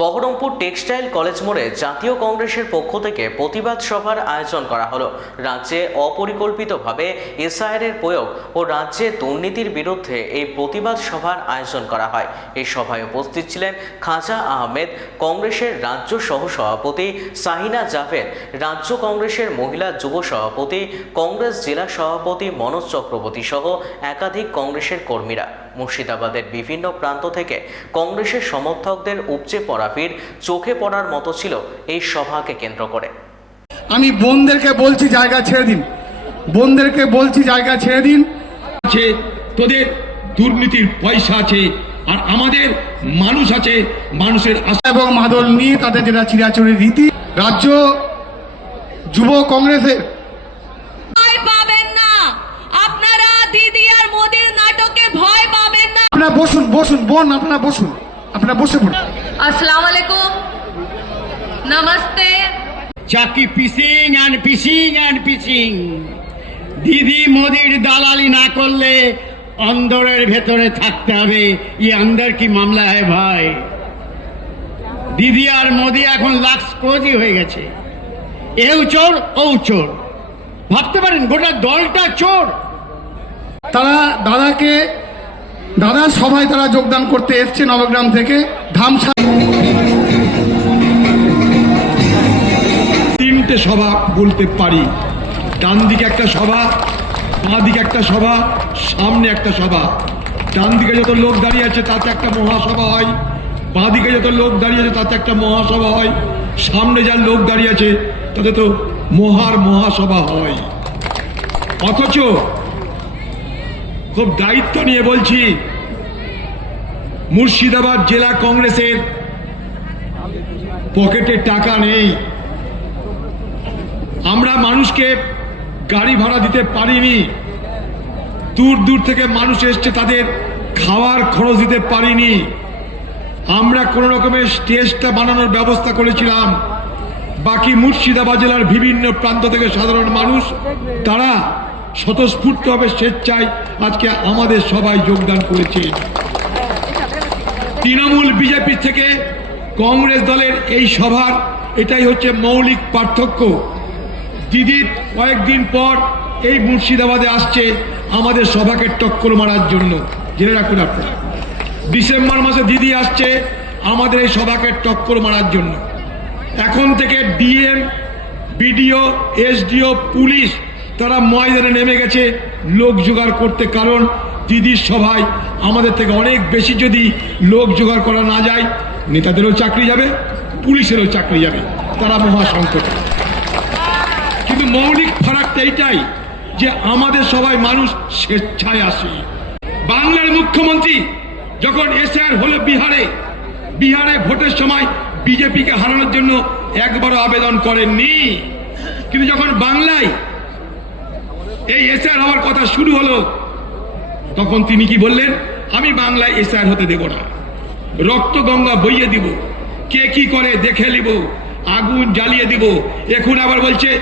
Baharampur textile college মোড়ে জাতীয় কংগ্রেসের পক্ষ থেকে প্রতিবাদ সভার আয়োজন করা হলো। রাজ্যে অপরিকল্পিতভাবে এসআইআর প্রয়োগ ও রাজ্যে দুর্নীতির বিরুদ্ধে এই প্রতিবাদ সভার আয়োজন করা হয়। এই সভায় উপস্থিত ছিলেন খাজা আহমেদ, কংগ্রেসের রাজ্য সহ সভাপতি সাহিনা জাভেদ, রাজ্য কংগ্রেসের মহিলা যুব সভাপতি, কংগ্রেস জেলা সভাপতি মনোজ চক্রবর্তী সহ একাধিক কংগ্রেসের কর্মীরা। মুর্শিদাবাদের বিভিন্ন প্রান্ত থেকে কংগ্রেসের সমর্থকদের উপচে পড়া ভিড় চোখে পড়ার মতো ছিল এই সভাকে কেন্দ্র করে। আমি বোনদেরকে বলছি জায়গা ছেড়ে দিন। বোনদেরকে বলছি জায়গা ছেড়ে দিন। আছে তোদের দুর্নীতির পয়সা আছে আর আমাদের মানুষ আছে মানুষের আশা। এবং মাদল নিয়ে তাদের যেটা চিরাচরিত রীতি রাজ্য যুব কংগ্রেসের ভয় পাবেন না আপনারা দিদি আর মোদির নাটকে ভয় পাবেন না আপনারা বসুন বসুন বোন আপনারা বসুন। আপনারা বসে পড়ুন। আসসালামু আলাইকুম। নমস্তে। চাকি pissing and pissing and pissing. দিদি মোদির দালালি না করলে অন্দরের ভেতরে থাকতে হবে। ই অন্দর কি মামলা হয় ভাই? দিদি আর মোদি এখন লাক্স ক্রোজই হয়ে গেছে। এও চোর ও চোর। ভাবতে পারেন গোটা দলটা চোর। তারা দাদাকে দাদার সভায় তারা যোগদান করতে এসছে নবগ্রাম থেকে। ধামসা তিনটে সভা বলতে পারি। ডান দিকে একটা সভা বাঁ দিকে একটা সভা, সামনে একটা সভা। ডান দিকে যত লোক দাঁড়িয়ে আছে, তাতে একটা মহাসভা হয়। বাঁ দিকে যত লোক দাঁড়িয়ে আছে, তাতে একটা মহাসভা হয়। সামনে যার লোক দাঁড়িয়ে আছে, তাতে তো মহার মহাসভা হয়। অথচ খুব দায়িত্ব নিয়ে বলছি, মুর্শিদাবাদ জেলা কংগ্রেসের পকেটে টাকা নেই। আমরা মানুষকে গাড়ি ভাড়া দিতে পারিনি। দূর দূর থেকে মানুষ এসছে তাদের খাওয়ার খরচ দিতে পারিনি। আমরা কোনো রকমের স্টেজটা বানানোর ব্যবস্থা করেছিলাম। বাকি মুর্শিদাবাদ জেলার বিভিন্ন প্রান্ত থেকে সাধারণ মানুষ, তারা স্বতঃস্ফূর্তভাবে স্বেচ্ছায় আজকে আমাদের সবাই যোগদান করেছে। তৃণমূল বিজেপি থেকে কংগ্রেস দলের এই সভার এটাই হচ্ছে মৌলিক পার্থক্য। দিদি কয়েকদিন পর এই মুর্শিদাবাদে আসছে আমাদের সভাকে টক্কর মারার জন্য। জেনে রাখুন আপনারা। ডিসেম্বর মাসে দিদি আসছে আমাদের এই সভাকে টক্কর মারার জন্য। এখন থেকে ডিএম, বিডিও, এসডিও, পুলিশ তারা ময়দানে নেমে গেছে। লোক জোগাড় করতে কারণ দিদির সভায় আমাদের থেকে অনেক বেশি যদি লোক জোগাড় করা না যায়, নেতাদেরও চাকরি যাবে, পুলিশেরও চাকরি যাবে। তারা মহাসংকট। কিন্তু মৌলিক ফারাকটা এইটাই যে আমাদের সবাই মানুষ স্বেচ্ছায় আসে। বাংলার মুখ্যমন্ত্রী যখন এসআর হলো বিহারে বিহারে ভোটের সময় বিজেপিকে হারানোর জন্য একবারও আবেদন করেননি। কিন্তু যখন বাংলায় এই এসআর হওয়ার কথা শুরু হলো। তখন তিনি কি বললেন? আমি বাংলায় এসআর হতে দেব না। রক্ত গঙ্গা বইয়ে দিব। কে কি করে দেখে নিব? আগুন জ্বালিয়ে দিব। এখন আবার বলছে,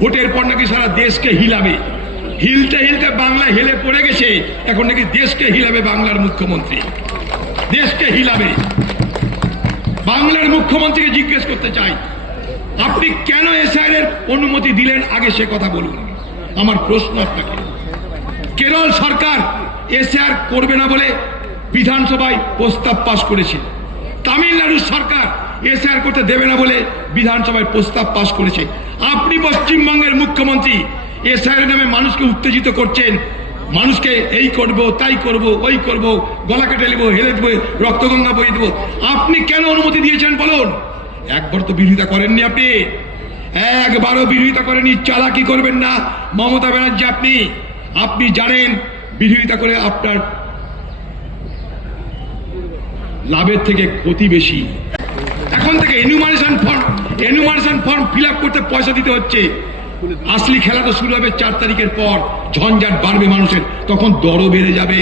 ভোটের পর নাকি সারা দেশকে হিলাবে। হিলতে হিলতে বাংলা হেলে পড়ে গেছে। এখন নাকি দেশকে হিলাবে বাংলার মুখ্যমন্ত্রী। দেশকে হিলাবে। বাংলার মুখ্যমন্ত্রীকে জিজ্ঞেস করতে চাই, আপনি কেন এসআর অনুমতি দিলেন? আগে সে কথা বলুন। আমার প্রশ্ন আপনাকে। কেরল সরকার এসআর করবে না বলে বিধানসভায় প্রস্তাব পাশ করেছে। তামিলনাড়ুর সরকার এসআর করতে দেবে না বলে বিধানসভায় প্রস্তাব পাশ করেছে। আপনি পশ্চিমবঙ্গের মুখ্যমন্ত্রী, এসআর নামে মানুষকে উত্তেজিত করছেন, মানুষকে এই করব, তাই করব, ওই করব, গলা কেটে নেব, হেলে দেবো, রক্তগঙ্গা বই দেবো। আপনি কেন অনুমতি দিয়েছেন বলুন? একবার তো বিরোধিতা করেননি আপনি। একবারও বিরোধিতা করেনি চালাকি করবেন না। মমতা ব্যানার্জি, আপনি আপনি জানেন, বিরোধিতা করে আপনার লাভের থেকে ক্ষতি বেশি। এখন থেকে enumeration form enumeration form fill করতে পয়সা দিতে হচ্ছে। আসলি খেলা তো শুরু হবে চার তারিখের পর, ঝঞ্ঝাট বাড়বে মানুষের, তখন দরও বেড়ে যাবে।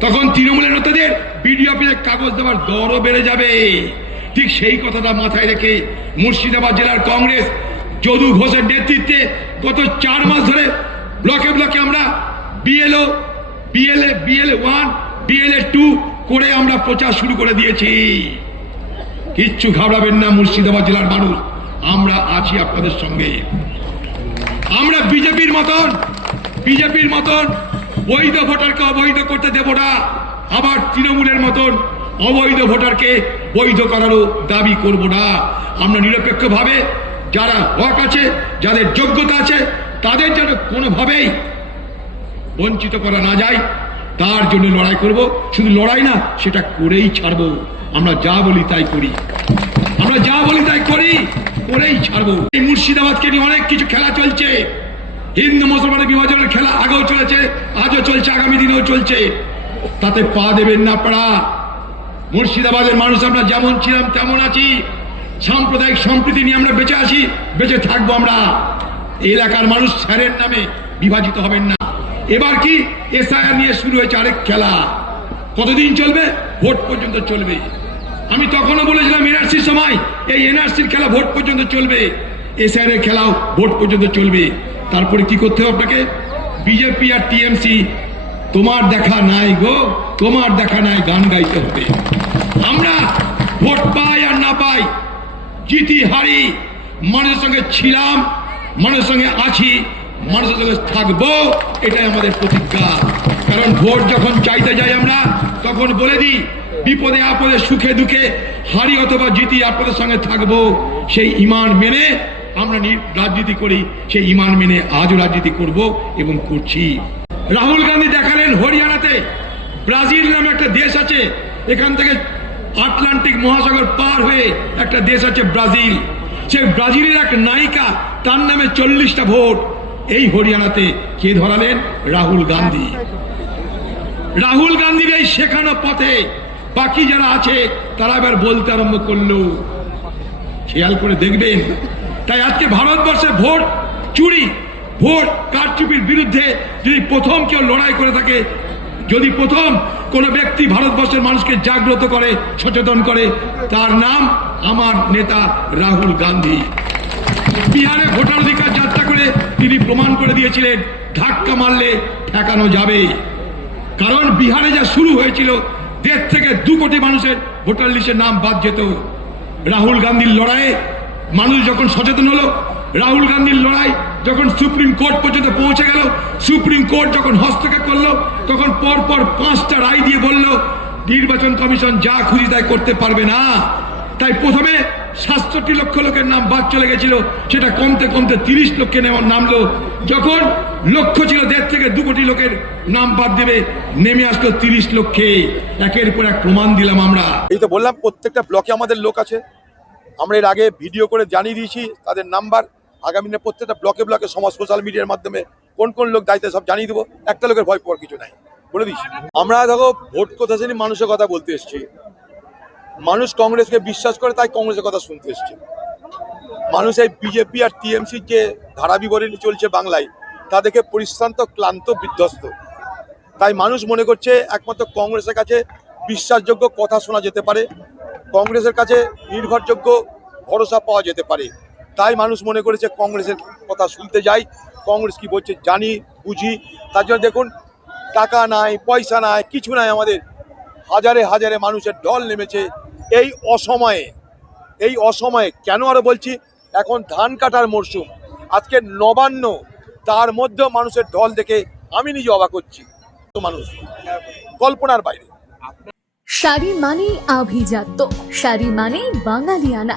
তখন তৃণমূলের নেতাদের বিডিও অফিসে কাগজ দেওয়ার দরও বেড়ে যাবে। ঠিক সেই কথাটা মাথায় রেখে মুর্শিদাবাদ জেলার কংগ্রেস যদু ঘোষের নেতৃত্বে গত চার মাস ধরে ব্লকে ব্লকে আমরা BLO, BLA BLA one, BLA two করে আমরা প্রচার শুরু করে দিয়েছি। কিচ্ছু ঘাবড়াবেন না মুর্শিদাবাদ জেলার মানুষ। আমরা আছি আপনাদের সঙ্গে। আমরা বিজেপির মতন বিজেপির মতন, বৈধ ভোটারকে অবৈধ করতে দেব না। আবার তৃণমূলের মতন অবৈধ ভোটারকে বৈধ করারও দাবি করব না। আমরা নিরপেক্ষভাবে যারা হক আছে, যাদের যোগ্যতা আছে, তাদের যেন কোনোভাবেই বঞ্চিত করা না যায়, তার জন্য লড়াই করব। শুধু লড়াই না, সেটা করেই ছাড়বো। আমরা যা বলি তাই করি। আমরা যা বলি তাই করি, করেই ছাড়বো। এই মুর্শিদাবাদকে নিয়ে অনেক কিছু খেলা চলছে। হিন্দু মুসলমানের বিভাজনের খেলা আগেও চলেছে, আজও চলছে, আগামী দিনেও চলছে। তাতে পা দেবেন না পাড়া মুর্শিদাবাদের মানুষ আমরা যেমন ছিলাম, তেমন আছি। সাম্প্রদায়িক সম্প্রীতি নিয়ে আমরা বেঁচে আছি, বেঁচে থাকব আমরা। এলাকার মানুষ স্যারের নামে বিভাজিত হবেন না। এবার কি? এসআইআর নিয়ে শুরু হয়েছে আরেক খেলা। কতদিন চলবে? ভোট পর্যন্ত চলবে। আমি তখনও বলেছিলাম এনআরসির সময় এই এনআরসির খেলা ভোট পর্যন্ত চলবে। এসআইআর খেলাও ভোট পর্যন্ত চলবে। তারপরে কি করতে হবে আপনাকে? বিজেপি আর টিএমসি তোমার দেখা নাই গো, তোমার দেখা নাই গান গাইতে হবে। আমরা ভোট পাই আর না পাই, জিতি হারি, মানুষের সঙ্গে ছিলাম, মানুষের সঙ্গে আছি, মানুষের সঙ্গে থাকব, এটাই আমাদের প্রতিজ্ঞা। কারণ ভোট যখন চাইতে যাই আমরা, তখন বলে দিই, বিপদে আপদে সুখে দুঃখে হারি অথবা জিতি আপনাদের সঙ্গে থাকব, সেই ইমান মেনে আমরা রাজনীতি করি, সেই ইমান মেনে আজও রাজনীতি করব এবং করছি। রাহুল গান্ধী দেখালেন হরিয়ানাতে। ব্রাজিল নামে একটা দেশ আছে, এখান থেকে আটলান্টিক মহাসাগর পার হয়ে একটা দেশ আছে ব্রাজিল। সে ব্রাজিলের এক নায়িকা, তার নামে চল্লিশটা ভোট। এই হরিয়ানাতে কে ধরালেন? রাহুল গান্ধী। রাহুল গান্ধীর এই শেখানো পথে বাকি যারা আছে, তারা এবার বলতে আরম্ভ করল। খেয়াল করে দেখবেন। তাই আজকে ভারতবর্ষে ভোট চুরি। ভোট কারচুপির বিরুদ্ধে যদি প্রথম কেউ লড়াই করে থাকে, যদি প্রথম কোন ব্যক্তি ভারতবর্ষের মানুষকে জাগ্রত করে, সচেতন করে, তার নাম আমার নেতা রাহুল গান্ধী। বিহারে ভোটার অধিকার যাত্রা করে তিনি প্রমাণ করে দিয়েছিলেন, ধাক্কা মারলে ঠেকানো যাবে। কারণ বিহারে যা শুরু হয়েছিল, দেড় থেকে দু কোটি মানুষের ভোটার লিস্টের নাম বাদ যেত। রাহুল গান্ধীর লড়াইয়ে মানুষ যখন সচেতন হলো, রাহুল গান্ধীর লড়াই যখন সুপ্রিম কোর্ট পর্যন্ত পৌঁছে গেল, সুপ্রিম কোর্ট যখন হস্তক্ষেপ করল, তখন পর পর পাঁচটা রায় দিয়ে বলল, নির্বাচন কমিশন যা খুশি তাই করতে পারবে না। তাই প্রথমে সাতষট্টি লক্ষ লোকের নাম বাদ চলে গেছিল, সেটা কমতে কমতে তিরিশ লক্ষে নেওয়ার নামলো। যখন লক্ষ্য ছিল দেড় থেকে দু কোটি লোকের নাম বাদ দেবে, নেমে আসলো তিরিশ লক্ষে। একের পর এক প্রমাণ দিলাম আমরা। এই তো বললাম, প্রত্যেকটা ব্লকে আমাদের লোক আছে। আমরা এর আগে ভিডিও করে জানিয়ে দিয়েছি, তাদের নাম্বার আগামী দিনে প্রত্যেকটা ব্লকে ব্লকে সমাজ সোশ্যাল মিডিয়ার মাধ্যমে কোন কোন লোক দায়িত্বে সব জানিয়ে দেবো। একটা লোকের ভয় পাওয়ার কিছু নাই। বলে দিচ্ছি। আমরা দেখো ভোট কথা শুনি, মানুষের কথা বলতে এসছি। মানুষ কংগ্রেসকে বিশ্বাস করে, তাই কংগ্রেসের কথা শুনতে এসছে। মানুষ এই বিজেপি আর টিএমসির যে ধারা বিবরণী চলছে বাংলায়, তা দেখে পরিশ্রান্ত, ক্লান্ত, বিধ্বস্ত। তাই মানুষ মনে করছে একমাত্র কংগ্রেসের কাছে বিশ্বাসযোগ্য কথা শোনা যেতে পারে। কংগ্রেসের কাছে নির্ভরযোগ্য ভরসা পাওয়া যেতে পারে। তাই মানুষ মনে করেছে কংগ্রেসের কথা শুনতে যাই, কংগ্রেস কি বলছে জানি, বুঝি। তার জন্য দেখুন, টাকা নাই, পয়সা নাই, কিছু নাই আমাদের। হাজারে হাজারে মানুষের ঢল নেমেছে। এই অসময়ে এই অসময়ে কেন আরও বলছি, এখন ধান কাটার মরশুম। আজকে নবান্ন, তার মধ্যেও মানুষের ঢল দেখে আমি নিজে অবাক তো মানুষ, কল্পনার বাইরে। শাড়ি মানেই আভিজাত্য, শাড়ি মানেই বাঙালিয়ানা।